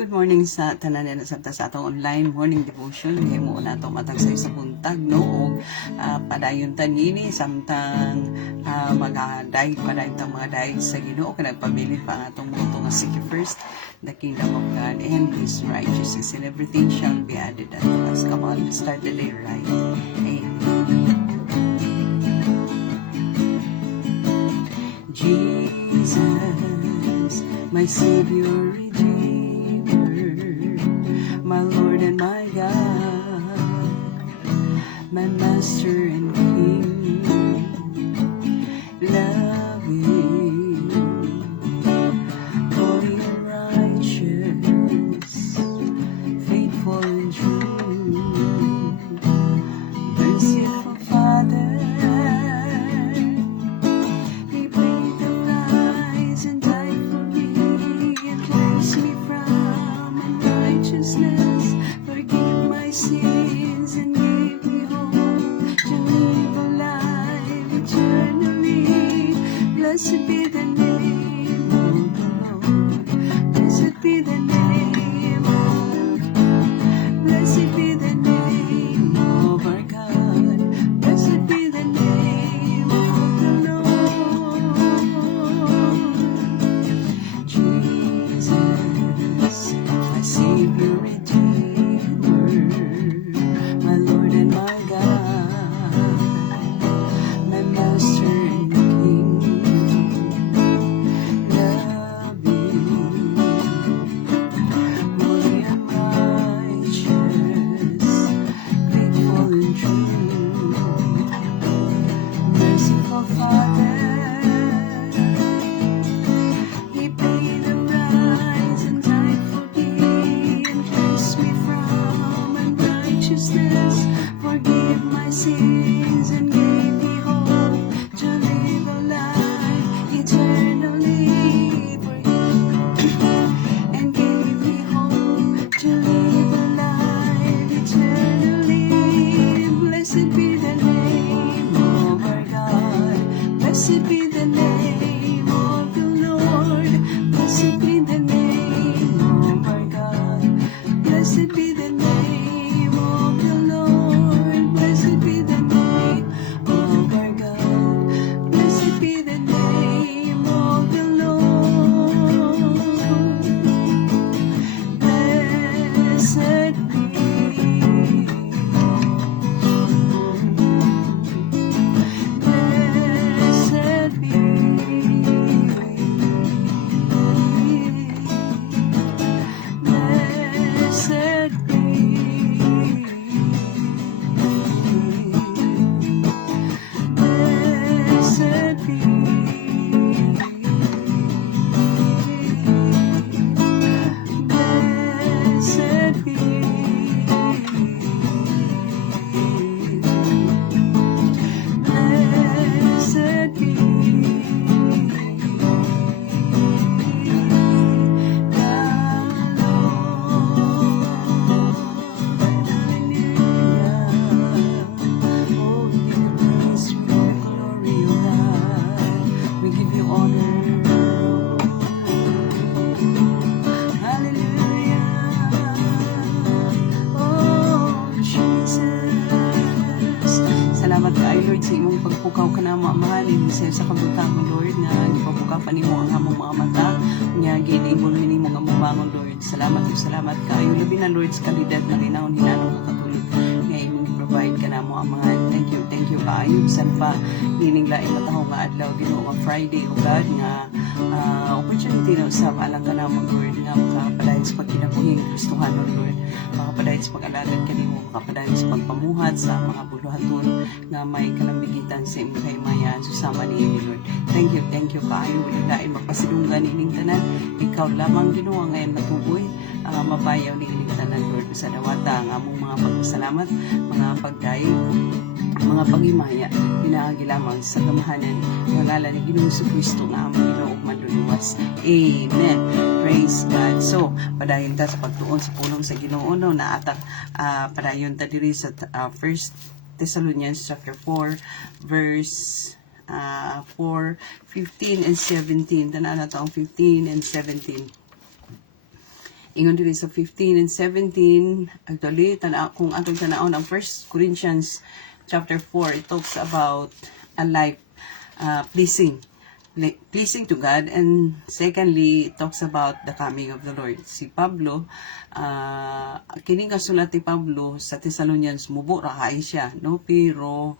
Good morning sa tanan na sabta sa atong online morning devotion. Kay mo na to matag sa buntag no og padayon tanini samtang magaday padayon tang mga dayeg sa Ginoo kay nagpabilin pa ang atong motto nga seek first the kingdom of God and His righteousness, and everything shall be added unto us. Come on, let's start the day right. Amen. Jesus, my Savior, my Lord and my God, my Master and King, loving, holy and righteous, faithful and true, merciful Father, He paid the price and died for me and cleansed me from unrighteousness. Sins and gave me hope to live a life eternally. Blessed be the name of the Lord. Blessed be the name of Blessed be the name of our God. Blessed be the name of the Lord. Jesus, my Savior, my Lord and my God, my Master and King, loving, holy and righteous, faithful and true, merciful Father, He paid the price and died for me and cleansed me from unrighteousness. Forgive my sins and gave me hope to live a life eternally. And gave me hope to live a life eternally. Blessed be the name of our God. Blessed be the name of the Lord. Blessed be the name of our God. Blessed be the name of the Lord. Blessed be the name of our God. Blessed be the name of the Lord. Blessed be. Blessed be. Blessed be. Blessed be. Blessed be. Blessed be. Salamat kaayo Lord sa imong pagpukaw ka na mamahalin sa kabutang mo Lord nga gipabuka pa nimo ang among mga mata nya ginibol nimo ang among bangon Lord. Salamat kaayo labi na Lord sa kalidad na linawon hinanong katulog nga imong provide ka na mo amahan. Thank you kaayo bisan pa hining laing matahong nga adlaw Ginoo nga Friday o God nga opportunity na usab alang ka na mo Lord nga makapadayon sa pagkinabuhing Kristohanon Lord, makapadayon sa pag-alagad kanimo, makapadayon sa pagpamuhat sa mga buluhaton nga may kalambigitan sa imong kaymayan susama niini Lord. Thank you kaayo wala lain magpasidunggan ining tanan, ikaw lamang Ginoo ngayon matuboy mabayaw ni ining tanan Lord sa dawata ang among mga pagpasalamat, mga pagdaig, mga pagimaya hinaagi lamang sa gamahanan ng ngalan ni Ginoong Kristo nga among Ginoo ug manluluwas. Amen. Praise God. So, padayon ta sa pagtuon sa pulong sa Ginoo no na atak padayon ta diri sa 1 Thessalonians chapter 4 verse 4, 15 and 17. Tanan na to ang 15 and 17. Ingon diri sa 15 and 17, actually, kung atong tanawon ang 1 Corinthians chapter 4, it talks about a life pleasing to God, and secondly, it talks about the coming of the Lord. Si Pablo, kining kasulat ni Pablo sa Thessalonians, mubo ra kay siya, no? Pero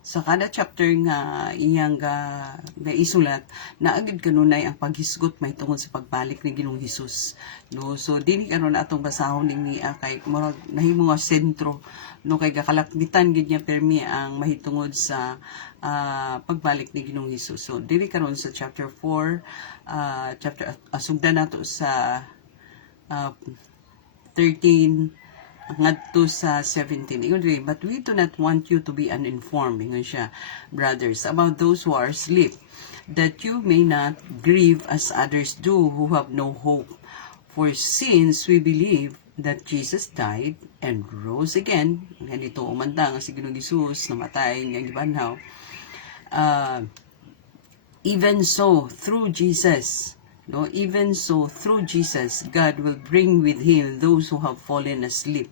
sa kada chapter nga iyang ga isulat, naagid kanunay ang paghisgot may tungod sa pagbalik ni Ginoong Hesus, no? So dili karon atong basahon ning kay murag nahimo nga sentro, no, kay gakalakbitan gid niya permi ang mahitungod sa pagbalik ni Ginoong Hesus. So dili karon sa chapter 4, sugdan nato sa 13 ngadto sa 17. Ingon diri, but we do not want you to be uninformed, ingon siya, brothers, about those who are asleep, that you may not grieve as others do who have no hope. For since we believe that Jesus died and rose again, ganito umanda nga si Ginoong Hesus namatay nga gibanhaw, even so through Jesus, no, even so through Jesus, God will bring with him those who have fallen asleep.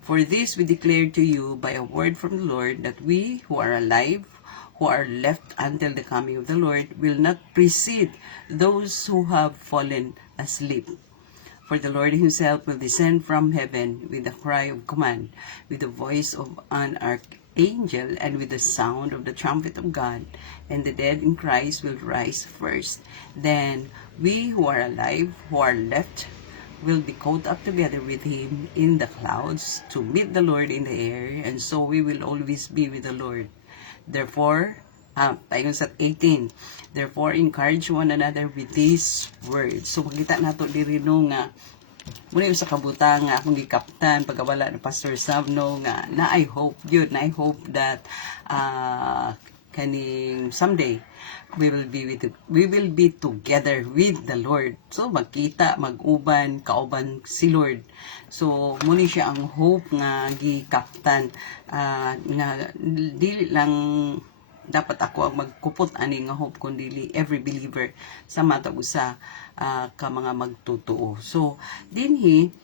For this we declare to you by a word from the Lord, that we who are alive, who are left until the coming of the Lord, will not precede those who have fallen asleep. For the Lord himself will descend from heaven with a cry of command, with the voice of an archangel, and with the sound of the trumpet of God, and the dead in Christ will rise first. Then we who are alive, who are left, will be caught up together with him in the clouds to meet the Lord in the air, and so we will always be with the Lord. Therefore, tayo sa 18, therefore encourage one another with these words. So makita nato diri no nga muna yung sa kabutang nga akong gikaptan pagkawala ng Pastor Sabno nga na I hope that kaning someday we will be together with the Lord. So magkita, mag-uban, kauban si Lord. So muni siya ang hope nga gikaptan, nga dili lang dapat ako ang magkupot ani nga hope kundi every believer sa matag usa ka mga magtutuo. So dinhi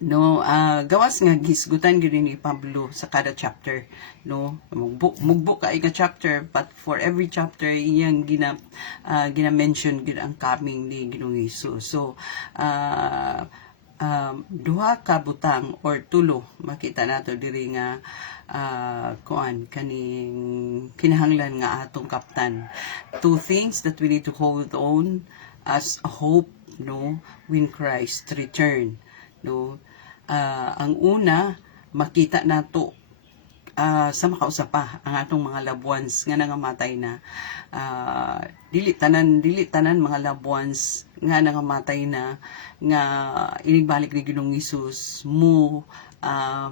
no, gawas nga gisgutan gyud ni Pablo sa kada chapter, no, mugbo ka nga chapter, but for every chapter iyang gina-mention gid ang coming ni Ginoong Hesus. So duha ka butang or tulo makita nato diri nga kaning kinahanglan nga atong kaptan. Two things that we need to hold on as a hope, no, when Christ return, no. Ang una, makita nato sa makausapa ang atong mga loved ones nga nangamatay na, dili tanan mga loved ones nga nangamatay na nga inigbalik ni Ginoong Hesus mo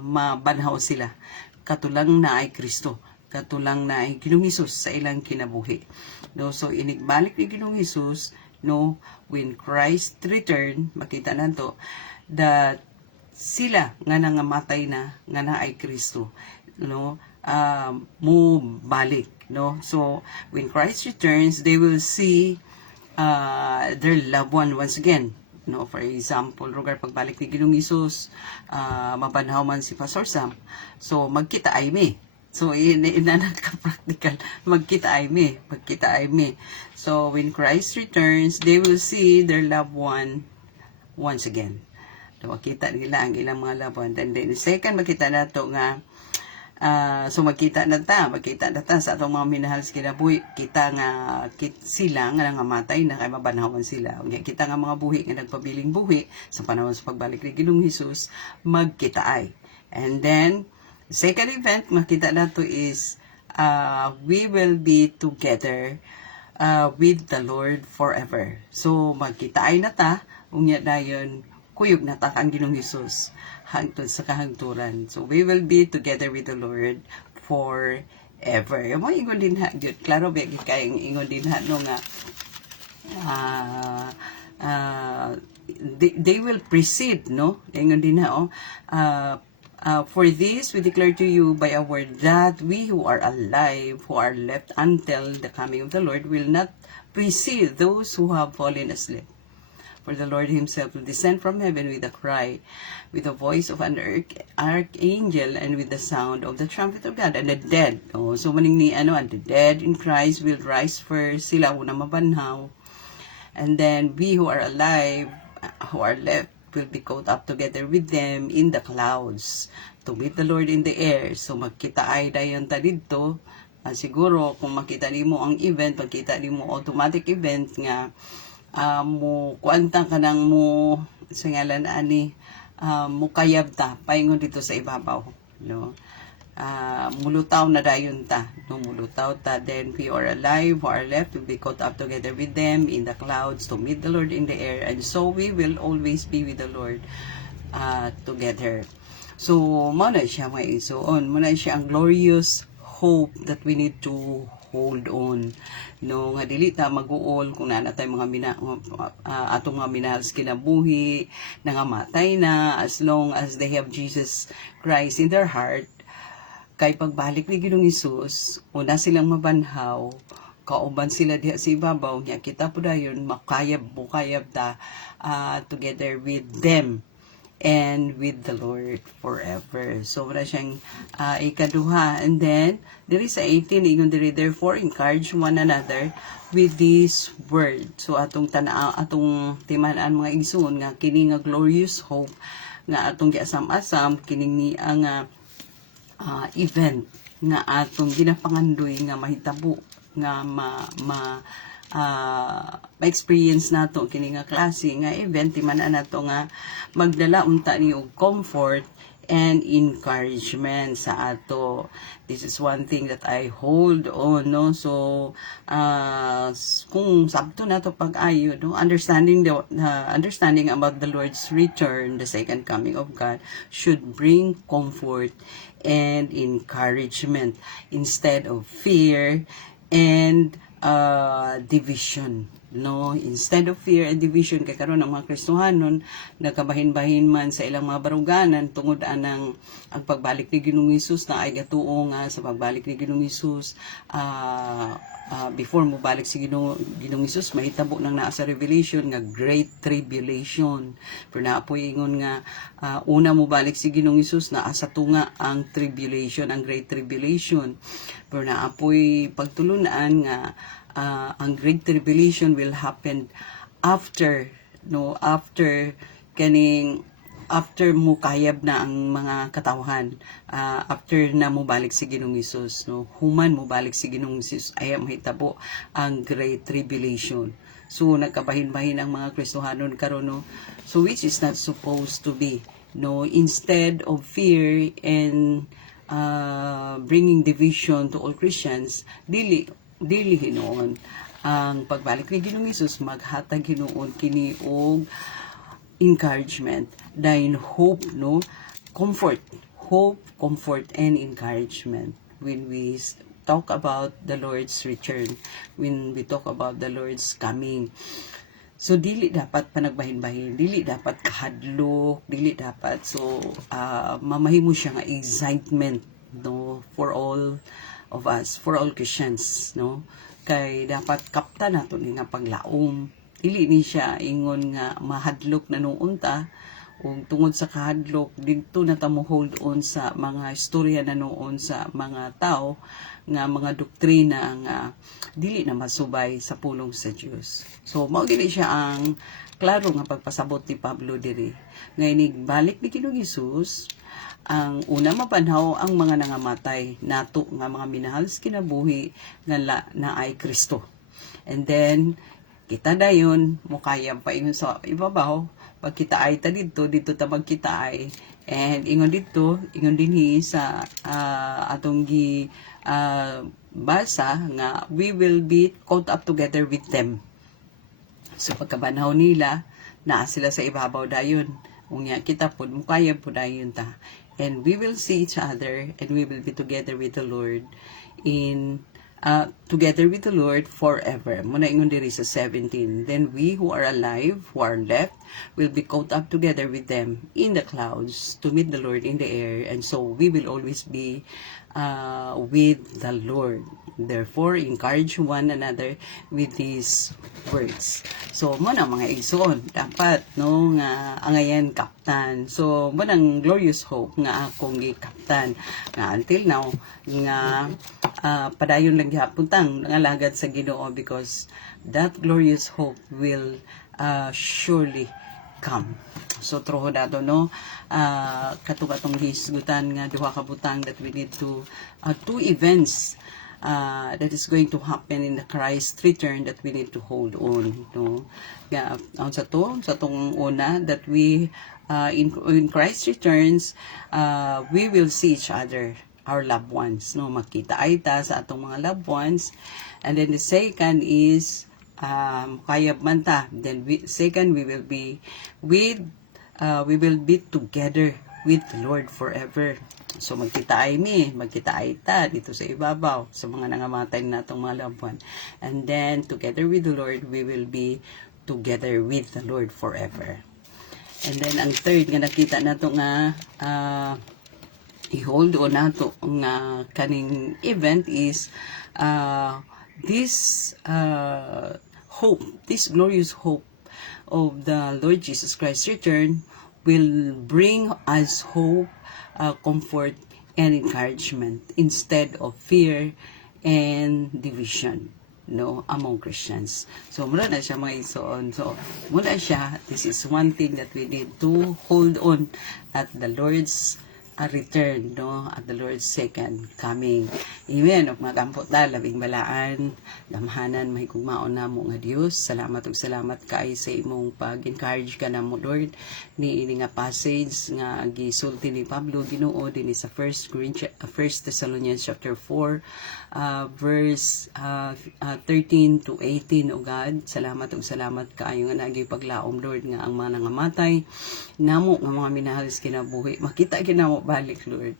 mabanhaw sila, katulang na ay Kristo, katulang na ay Ginoong Hesus sa ilang kinabuhi, no. So inigbalik ni Ginoong Hesus, no, when Christ return, makita nato that sila nga nangamatay na nga na ay Kristo, no, mo balik, no. So when Christ returns, they will see their loved one once again, no. For example, lugar pagbalik ni Ginoong Hesus, mabanhaw man si Pastor Sam, so magkita ay me. So inanak ka practical, magkita ay me. So when Christ returns, they will see their loved one once again. So makita nila ang ilang mga loved one. And then second, makita nato nga so makita na ta sa atong mga minahal sa kinabuhi, kita nga sila nga nangamatay na kay mabanhawan sila. Kita nga mga buhi nga nagpabiling buhi sa panahon sa pagbalik ni Ginoong Hesus, magkita ay. And then second event makita nato is we will be together with the Lord forever. So magkita ay na ta, unya dayon kuyog na ta ang Ginoong Hesus hangtod sa kahangturan. So we will be together with the Lord forever. Mo ingon din ha gyud, klaro ba kay ingon din ha no nga they will precede, no, ingon din ha for this we declare to you by a word, that we who are alive, who are left until the coming of the Lord, will not precede those who have fallen asleep. For the Lord himself will descend from heaven with a cry, with the voice of an archangel, and with the sound of the trumpet of God. And the dead, so maning ni and the dead in Christ will rise first, sila una mabanhaw. And then we who are alive, who are left, will be caught up together with them in the clouds to meet the Lord in the air. So magkita ay dayon ta didto. Siguro kung makita nimo ang event, makita nimo automatic event nga mo kuanta ka nang mo sa ngalan ani mo kayab ta paingon dito sa ibabaw, no. Mulutaw na dayon ta, no, mulutaw ta, then we are alive who are left will be caught up together with them in the clouds to meet the Lord in the air, and so we will always be with the Lord together. So mo na siya mga igsoon, mo na siya ang glorious hope that we need to hold on, no, nga dili ta mag-uol kung naa tay mga atong mga minahal sa kinabuhi nangamatay na, as long as they have Jesus Christ in their heart. Kay pagbalik ni Ginoong Hesus, una silang mabanhaw, kauban sila diha sa ibabaw niya, kita po dayon mukayab ta together with them and with the Lord forever. So wala siyang ikaduha. And then there is 18 ingon diri, therefore encourage one another with this word. So atong atong timan-an mga igsoon nga kini nga glorious hope nga atong giasam-asam, kining ni ang event nga atong ginapangandoy nga mahitabo nga ma-experience nato kini nga klase nga event, timan-an nato nga magdala unta ni og comfort and encouragement sa ato. This is one thing that I hold on, no. So kung sabto nato pag-ayo, no, understanding about the Lord's return, the second coming of God, should bring comfort and encouragement instead of fear and division, no. Instead of fear and division, kay karon ang mga Kristohanon nagkabahin-bahin man sa ilang mga baruganan tungod anang ang pagbalik ni Ginoong Hesus, na ay gatuo nga sa pagbalik ni Ginoong Hesus, before mo balik si Ginoong Hesus, mahitabo nang naa sa Revelation nga Great Tribulation. Pero naapoy ingon nga una mo balik si Ginoong Hesus, naa sa tunga ang tribulation, ang Great Tribulation. Pero naapoy pagtulunan nga ang Great Tribulation will happen after, no, after mo kayab na ang mga katawhan, after na mo balik si Ginoong Hesus, no, human mo balik si Ginoong Hesus, ay mahitabo ang Great Tribulation. So nagkabahin-bahin ang mga Kristohanon karon, no, so which is not supposed to be, no. Instead of fear and bringing division to all Christians, dili hinoon ang pagbalik ni Ginoong Hesus, maghatag hinoon kini og encouragement, dahil hope, no, comfort, and encouragement when we talk about the Lord's return, when we talk about the Lord's coming. So dili dapat panagbahin-bahin, dili dapat kahadlok, dili dapat so mamahimo siya nga excitement, no, for all of us, for all Christians, no. Kay dapat kapta nato ni nga paglaom, dili ni siya ingon nga mahadlok na nung unta, ug tungod sa kahadlok dito na ta mo hold on sa mga istorya na noon sa mga tao nga mga doktrina nga dili na masubay sa pulong sa Dios. So mao gini siya ang klaro nga pagpasabot ni Pablo diri nga balik ni Ginoong Hesus, ang una mapanhaw ang mga nangamatay nato nga mga minahal sa kinabuhi nga na ay Kristo. And then kita dayon mukayam pa ingon sa ibabaw, pag kita ay ta dito ta magkita ay, and ingon dinhi sa atong gi basa nga we will be caught up together with them. So pagkabanhaw nila naa sila sa ibabaw dayon, unya kita pud mukayam pud dayon ta, and we will see each other and we will be together with the Lord forever. Muna ingon diri sa 17, then we who are alive, who are left, will be caught up together with them in the clouds to meet the Lord in the air, and so we will always be with the Lord. Therefore, encourage one another with these words. So, mo na mga igsoon, dapat, no, nga, angayan kaptan. So, mo nang glorious hope nga akong gikaptan. Nga, until now, nga, padayon lang gihapuntang nangalagad sa Ginoo because that glorious hope will surely come. So, troho dato, no, katong hisgutan nga duha ka butang that we need to, two events that is going to happen in the Christ return that we need to hold on, no. Yeah, sa tong una that we in Christ returns, we will see each other, our loved ones, no, makita ay ta sa atong mga loved ones. And then the second is kayab man ta, then second we will be together with the Lord forever. So magkita ay ta dito sa ibabaw sa mga nangamatay natong mga loved one. And then together with the Lord, we will be together with the Lord forever. And then ang third nga nakita nato nga i-hold on nato nga kaning event is this hope, this glorious hope of the Lord Jesus Christ's return will bring us hope, comfort, and encouragement instead of fear and division, no, among Christians. So mula na siya mga isoon. So mula siya, this is one thing that we need to hold on at the Lord's return, no, at the Lord's second coming. Amen. Of mga kampot na, labing balaan, damhanan, mahigugmaon na mo nga Diyos. Salamat ug salamat kay sa imong pag-encourage ka na mo, Lord, ni ini nga passage nga gisulti ni Pablo Ginoo dinhi sa 1 Thessalonians chapter 4 verse 13 to 18, o God. Salamat ug salamat kaayo nga nagay paglaom, Lord, nga ang mga nangamatay namo nga mga minahalis kinabuhi makita kinamo balik, Lord,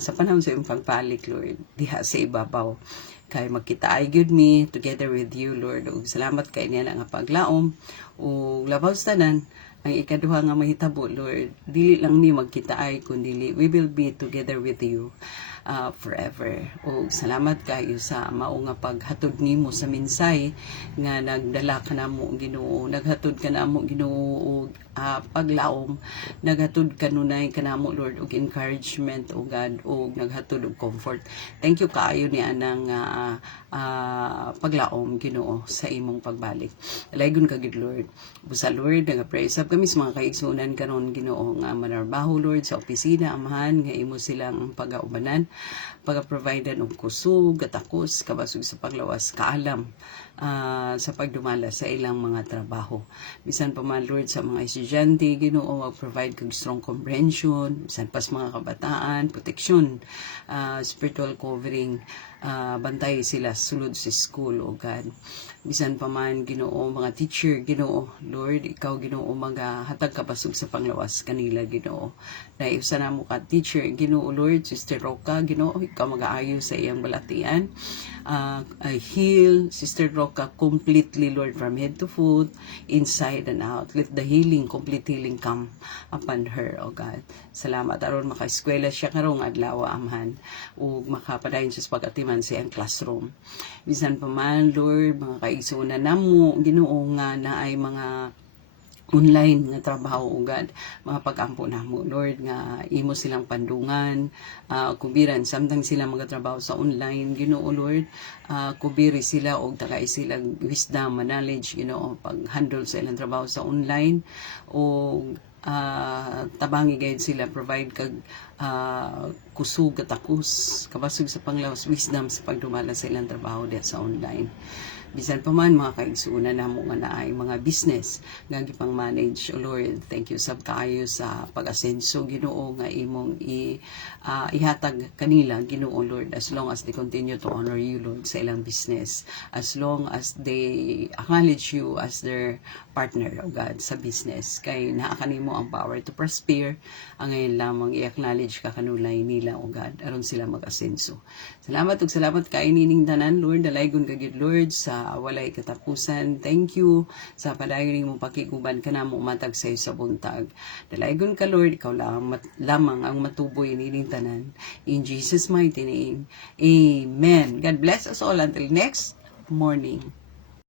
sa panahon sa imong pagbalik, Lord, diha sa ibabaw kay magkita ay good me together with you, Lord. Ug salamat kay niya nga paglaom ug labaw sa tanan. Ang ikaduha nga mahitabo, Lord, dili lang ni magkita ay kundi we will be together with you forever. O salamat kayo sa mao nga paghatod nimo sa minsay nga nagdala ka namo Ginoo, naghatod ka namo Ginoo og paglaom, naghatod kanunay kanamo, Lord, og encouragement, o God, og naghatod og comfort. Thank you kaayo ni anang paglaom Ginoo sa imong pagbalik. Alaygon ka gid, Lord. Busa, Lord, nagapray sab kami sa mga kaigsunan karon Ginoo nga manarbaho, Lord, sa opisina, amahan nga imo silang pagaubanan, pag-providean og kusog, gatakos, kabasog sa paglawas, kaalam sa pagdumala sa ilang mga trabaho. Bisan pa man, Lord, sa mga estudyante, Ginoo, mag-provide kag strong comprehension, bisan pa sa mga kabataan, protection, spiritual covering, bantay sila sulod sa school, o God. Bisan pa man, Ginoo, mga teacher, Ginoo, Lord, ikaw, Ginoo, maghatag kabasog sa panglawas kanila, Ginoo. Naiusa na mo ka teacher, Ginoo, Lord, Sister Roca, Ginoo, ikaw mag-aayo sa iyang balatian. Heal Sister Roca completely, Lord, from head to foot, inside and out. Let the healing, complete healing come upon her, o God. Salamat aron maka-eskwela siya karong adlaw, Amhan, ug makapadayon siya sa pag-atiman sa iyang classroom. Bisan pa man, Lord, mga kaigsunan namo, Ginoo, nga na ay mga online nga trabaho, ugad mga pag-ampo namo, Lord, nga imo silang pandungan, kubiran samtang sila magatrabaho sa online, Ginoo, Lord, kubiri sila og takay sila wisdom, knowledge, Ginoo, pag-handle sa ilang trabaho sa online, o tabangi gayud sila, provide kag kusog katakus kabasog sa panglawas, wisdom sa pagdumala sa ilang trabaho diha sa online. Bisan pa man, mga kaigsunan namo nga naay mga business nga gipang manage, o Lord, thank you sab kaayo sa pag-asenso, Ginoo, nga imong ihatag kanila, Ginoo, Lord, as long as they continue to honor you, Lord, sa ilang business, as long as they acknowledge you as their partner, o God, sa business, kay naa kanimo ang power to prosper. Ang ngayon lamang i-acknowledge ka kanulay nila, o God, aron sila mag-asenso. Salamat ug salamat kay nining tanan, Lord, dalaygon ka gid, Lord, sa nga walay katapusan. Thank you sa padayon nimong pakiguban kanamo matag sa buntag. Dalaygon ka Lord, ikaw lamang ang matuboy nining tanan. In Jesus mighty name. Amen. God bless us all until next morning.